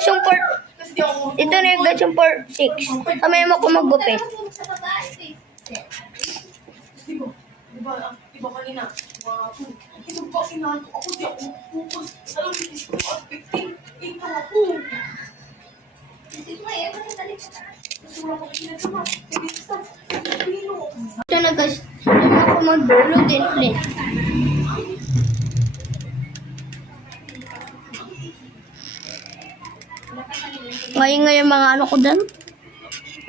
guys yung part... Ito na yung guys yung part 6. Kamay mo ko maggupit. Diba kanina, ito ba inaano ako, di ako focus. Alam mo, ito ako, ito ako. Ito na guys, kamay mo ko mag-load and play. Ngayon yung mga ano ko dyan.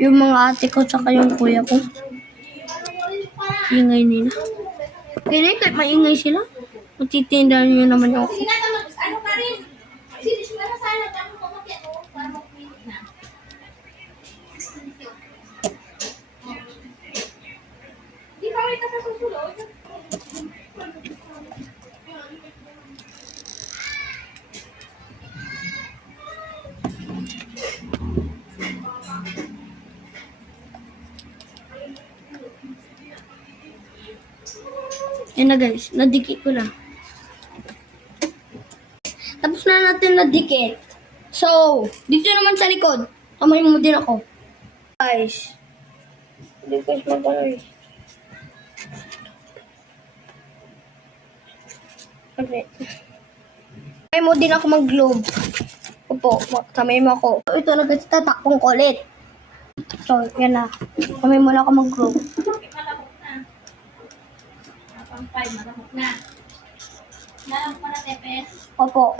Yung mga ate ko tsaka yung kuya ko. Ingay nila. Kaya kahit maingay sila. Matitindahan nyo naman ako. Ano pa rin? Hindi sila sana ano ko makita para mag-meet na. Di pa rin ka susulod. Yan na guys, nadikit ko na. Tapos na natin nadikit. So, dito naman sa likod. Kamay mo din ako. Guys. Hindi guys mag-alay. Okay. Kamay mo din ako mag-globe. Opo, kamay mo ako. So, ito na guys, tatakpong ko ulit. So, yan na. Kamay mo na ako mag-globe. Malamok na. Pang-5, malamok na. Malamok pa na tepes. Opo.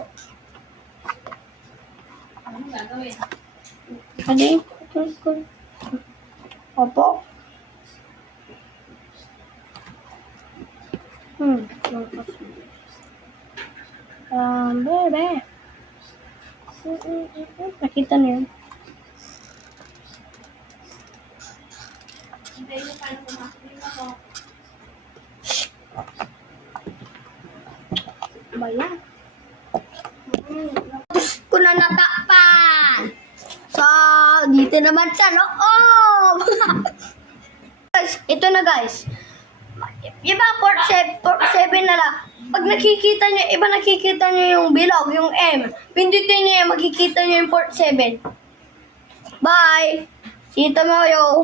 Ano gagawin? Ano? Opo. Bebe. Nakita niyo yun. Hindi yung paano kumakunin ako. Bayan. Ko na natakpan. So, dito naman sa loob. Guys, ito na guys. Iba, port 7 na lang. Pag nakikita nyo, iba nakikita nyo yung bilog, yung M. Pindutin nyo yan, makikita nyo yung port 7. Bye! See you tomorrow.